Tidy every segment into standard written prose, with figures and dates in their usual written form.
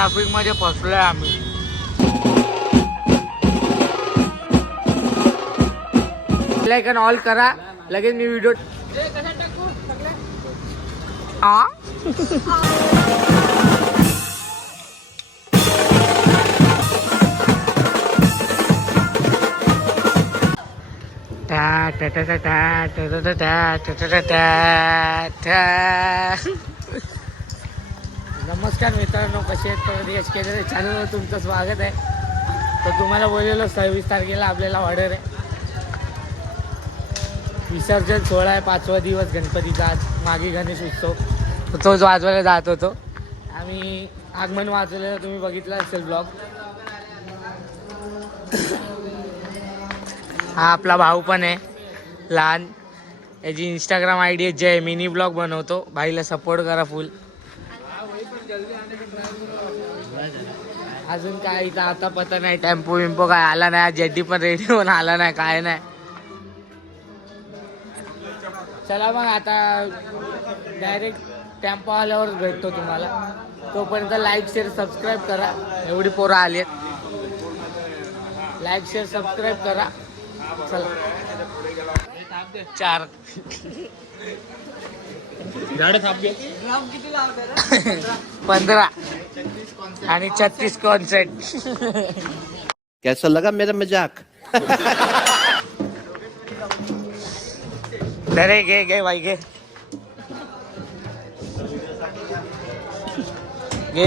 Traffic मध्ये फसलोय आम्ही. Like all करा लगेच मी व्हिडिओ नमस्कार मित्रांनो, कसे आहेत? परत एच के चॅनलवर तुमचं स्वागत आहे. तर तुम्हाला बोललेलो 26 तारखेला आपल्याला ऑर्डर आहे. विसर्जन सोहळा आहे, 5वा दिवस गणपतीचा. आज मागे गणेश उत्सव तो वाजवायला जात होतो आम्ही. आगमन वाजवलेलं तुम्ही बघितलं असेल ब्लॉग. हा आपला भाऊ पण आहे लहान, याची इंस्टाग्राम आयडी आहे जय. मिनी ब्लॉग बनवतो. भाईला सपोर्ट करा फुल. अजून काय इथं आता पता नाही, टेम्पो विम्पो काय आला नाही. जेड्डी पण रेडी होऊन आला नाही, काय नाही. चला मग आता डायरेक्ट टेम्पो आल्यावर भेटतो तुम्हाला. तोपर्यंत लाईक शेअर सबस्क्राईब करा. एवढी पोरं आली आहेत, लाईक शेअर सबस्क्राईब करा. चला 4 15 आणि 36 कॉन्सेंट. कैसा लगा मेरा मजाक? अरे घे भाई घे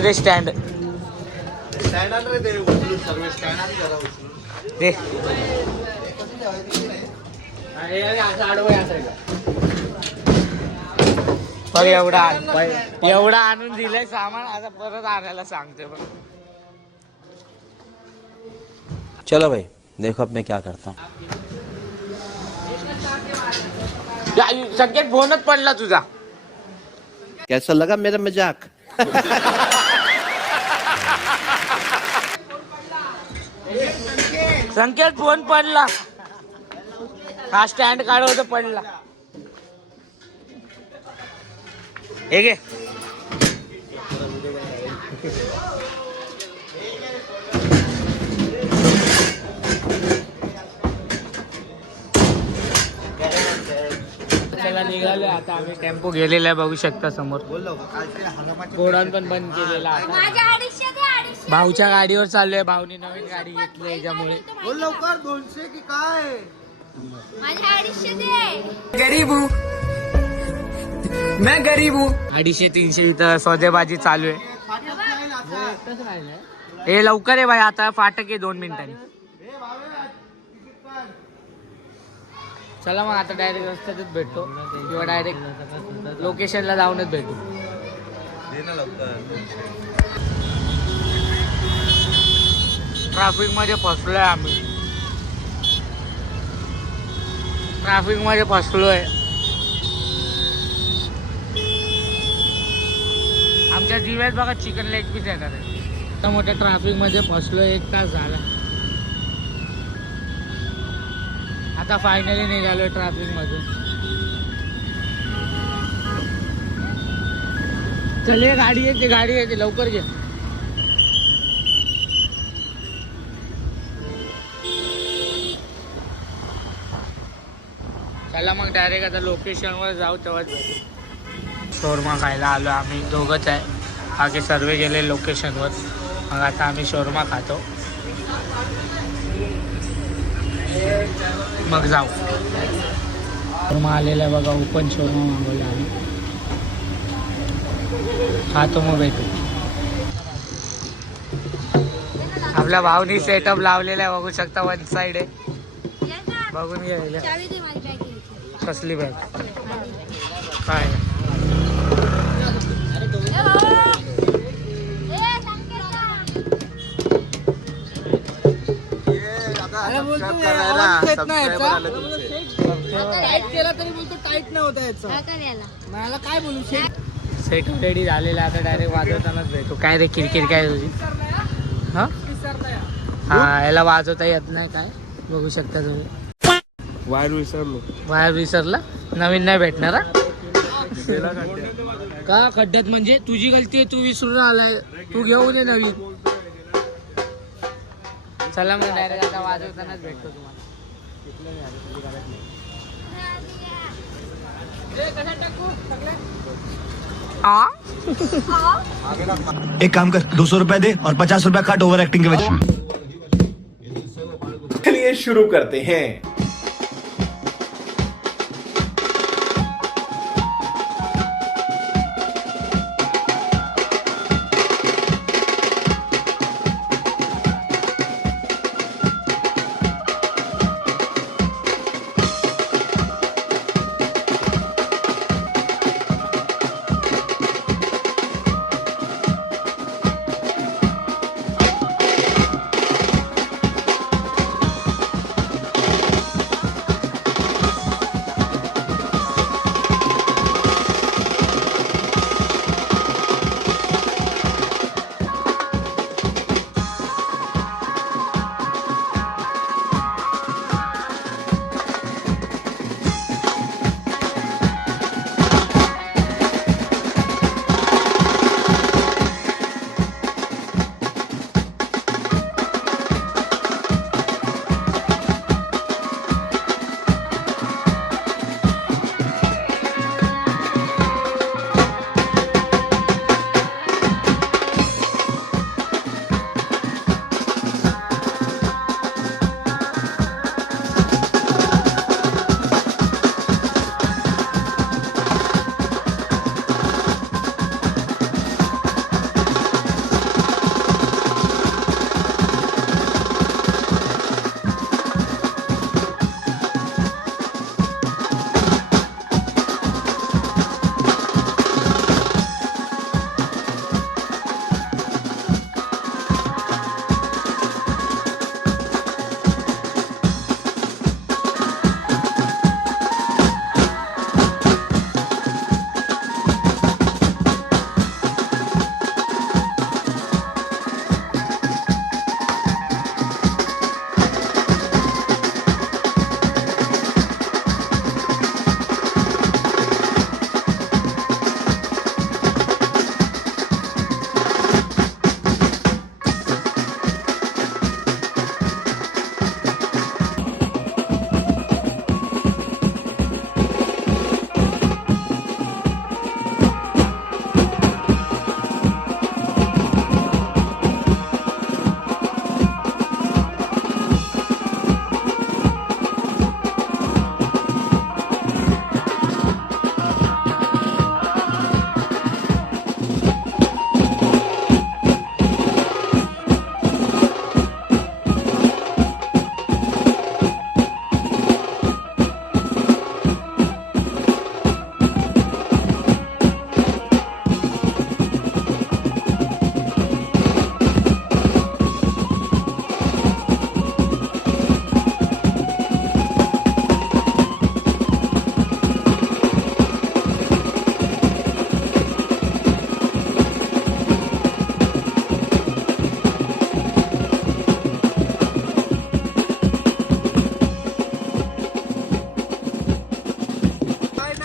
रे स्टँड दे. पर एवढा आणून दिलंय सामान, आता परत आणायला सांगते बघ. चलो भाई देखो अब मैं क्या करता हूँ. संकेत फोनच पडला तुझा. कैसा लगा मेरा मजाक? संकेत फोन पडला. हा स्टँड काढवतो पडला. हे घे. चला निघालो आता आम्ही. टेम्पो गेलेला आहे, बघू शकता समोर. गोडाऊन पण बंद केलेला आता. भाऊच्या गाडीवर चाललोय. भाऊनी नवीन गाडी घेतली याच्यामुळे. लवकर 200 की काय? गरीब हूँ मैं, गरीब हूँ. 250-300 इथं सौदेबाजी चालू आहे. हे लवकर आहे भाई, आता फाटक आहे 2 मिनिटांनी. चला मग आता डायरेक्ट रस्त्यातच भेटतो किंवा डायरेक्ट लोकेशनला जाऊनच भेटू. ट्रॅफिक मध्ये फसलोय आम्ही. ट्रॅफिक मध्ये फसलोय. आमच्या दिव्यात बघा चिकन लेग पीस येणार आहे. इतक्या मोठ्या ट्रॅफिक मध्ये फसलोय, 1 तास झाला. आता फायनली निघालोय ट्रॅफिक मधून. चल ये गाडी येते लवकर घे. चला मग डायरेक्ट आता लोकेशनवर जाऊ. तेव्हाच शोरमा खायला आलो आम्ही. दोघंच आहे, बाकी सर्व गेले लोकेशनवर. मग आता आम्ही शोरमा खातो, मग जाऊ. शोरमा आलेला आहे बघा. ओपन शोरमा मागवला आम्ही. खातो मग भेटू. आपल्या भावनी सेटअप लावलेला आहे, बघू शकता. 1 साइड आहे, बघून घ्यायला. कसली बॅग काय केला तरी बोलतो टाईट नाही होता याचा. मला काय बोलू. सेटअप रेडी झालेला. आता डायरेक्ट वाजवतानाच भेटू. काय रे किरकिर काय तुझी? हा हा, याला वाजवता येत नाही काय, बघू शकता तुम्ही. वायर विसरला. नवीन नाही भेटणार. का खड्ड्यात म्हणजे तुझी गलती आहे, तू विसरून आलाय, तू घेऊन ये नवीन. चला मग डायरेक्ट आता वाजवतानाच भेटतो तुम्हाला. एक काम कर 200 रुपए दे और 50 रुपए काट ओवर एक्टिंग के वजह. चलिए शुरू करते हैं.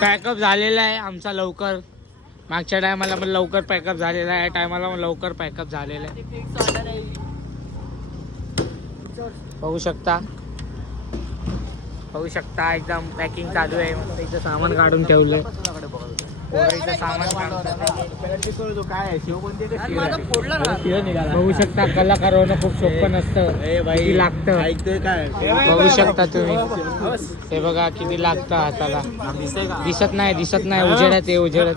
पॅकअप झालेला आहे आमचा लवकर. मागच्या टायमाला पण लवकर पॅकअप झालेला आहे, टायमाला पण लवकर पॅकअप झालेला आहे. बघू शकता एकदम पॅकिंग चालू आहे. मस्त इथं सामान काढून ठेवलंय. सामान बघू शकता कलाकार होणं खूप सोपं नसतं. किती लागतं बघू शकता तुम्ही. हे बघा किती लागतं हाताला. दिसत नाही उजेडात आहे उजेडात.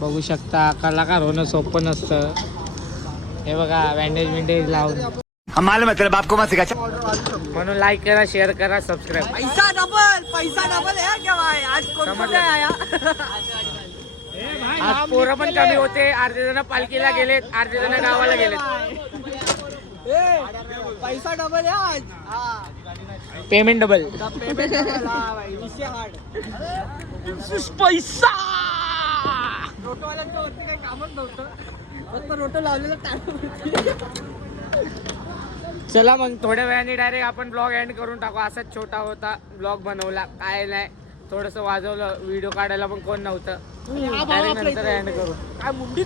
बघू शकता कलाकार होणं सोपं नसतं. हे बघा बँडेज विंडेज लावून. मालूम है तेरे बाप को मत सिखा. म्हणून लाईक करा, शेअर करा, सबस्क्राईब. पैसा डबल है क्या भाई? आज कोण आया? आज पोरं पण कमी होते. अर्धे जण पालखीला गेलेत, अर्धे जण गावाला गेलेत. पैसा डबल है आज. Payment double. Payment double. हा भाई विषय हार्ड. पैसा रोटोवाल्यांच्या वरती काही कामच नव्हतं, फक्त रोटो लावलेला टाइम. चला मग थोड्या वेळाने डायरेक्ट आपण ब्लॉग एंड करून टाकू. असाच छोटा होता ब्लॉग बनवला, काय नाही. थोडस वाजवलं, व्हिडिओ काढायला पण कोण नव्हतं. हा भाव Direct आपल्या नंतर इथे. एंड करू. काय मुंडी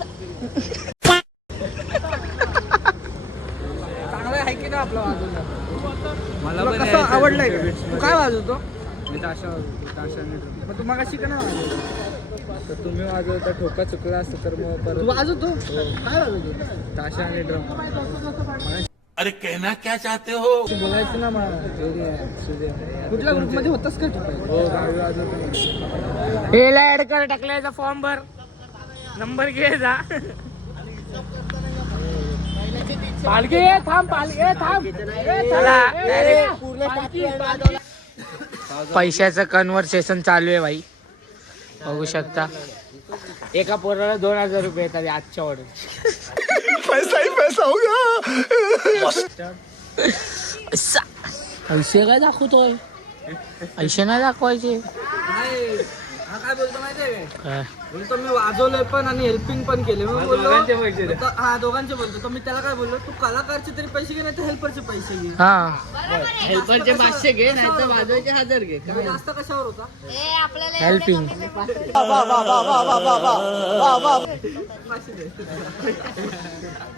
चांगलं आहे की नाही आपलं वाजवलं? मला तुला पण कसं यायचं आवडलंय आहे का? beats तू काय वाजवतो? मी ताशाने मग तू मगाशी का नाही वाजवलं? तर तुम्ही वाजवता ठोका चुकला असतं तर मग तू परत वाजवतो काय वाजवतो? ताशा आणि ड्रम बोलायचं ना मला कुठल्या ग्रुप मध्ये होतस का तू पहिले? हो गावी वाजवतो. हेला ऍड कर, टाकल्याचा फॉर्म भर, नंबर घे जा. पालखी थांब, पालखी थांब. चला direct. पैशाचं कन्व्हर्सेशन चालू आहे भाई, बघू शकता. एका पोराला 2000 रुपये येतात आजच्या ऑर्डर. पैसा ही पैसा होगा. पैसे काय दाखवतोय? पैसे नाही दाखवायचे. नाही, हा काय बोलतो माहितीये काय? काय? बोलतो मी वाजवलंय पण आणि हेल्पिंग पण केले. मी बोललो हा दोघांचे बोलतो. तर मी त्याला काय बोललो, तू कलाकारचे तरी पैसे घे नाही तर हेल्परचे पैसे घे. हा, हेल्परचे 500 घे नाही तर वाजवायचे 1000 घे. जास्त कशावर होता? हेल्पिंग.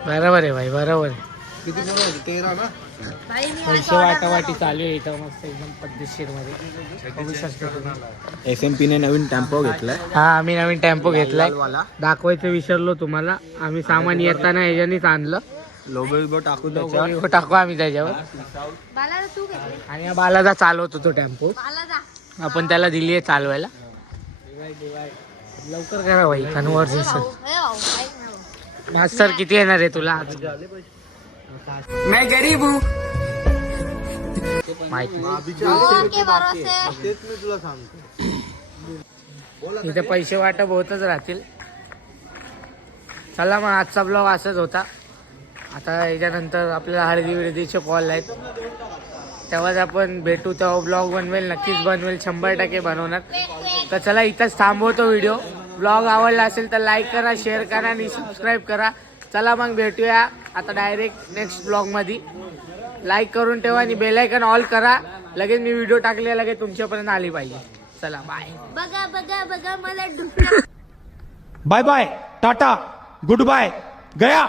बरोबर आहे भाई, बरोबर आहे. पैसे वाटावाटी चालू आहे इथं मस्त एकदम पद्धतशीर मध्ये, बघू शकता तुम्ही. SMP ने नवीन टेम्पो घेतलाय हा, आम्ही नवीन टेम्पो घेतलाय. दाखवायचं विसरलो तुम्हाला. आम्ही सामान येताना याच्यानेच आणलं. लोगो टाकू लोगो टाकू आम्ही त्याच्यावर. आणि या बालाचा चालवतो तो टेम्पो. आपण त्याला दिली आहे चालवायला. लवकर करा भाई कन्व्हर्सेशन. मास्तर किती येणार आहे तुला? मैं गरीब हूँ. माहिती इथे पैसे वाटप होतच राहतील. चला मग आजचा ब्लॉग असाच होता. आता याच्यानंतर आपल्याला हळदी विळदीचे कॉल आहेत, तेव्हाच आपण भेटू. तेव्हा ब्लॉग बनवेल, नक्कीच बनवेल, 100% बनवणार. तर चला इथंच थांबवतो व्हिडिओ. ब्लॉग आवडला असेल तर लाईक करा, शेअर करा आणि सबस्क्राईब करा. चला मग भेटूया आता डायरेक्ट नेक्स्ट ब्लॉगमध्ये. लाईक करून ठेवा आणि बेल आयकॉन ऑल करा. लगेच मी व्हिडिओ टाकले लगेच तुमच्यापर्यंत आली पाहिजे. चला बाय. बघा बघा बघा मला डुकरा बाय बाय, टाटा, गुड बाय, गया.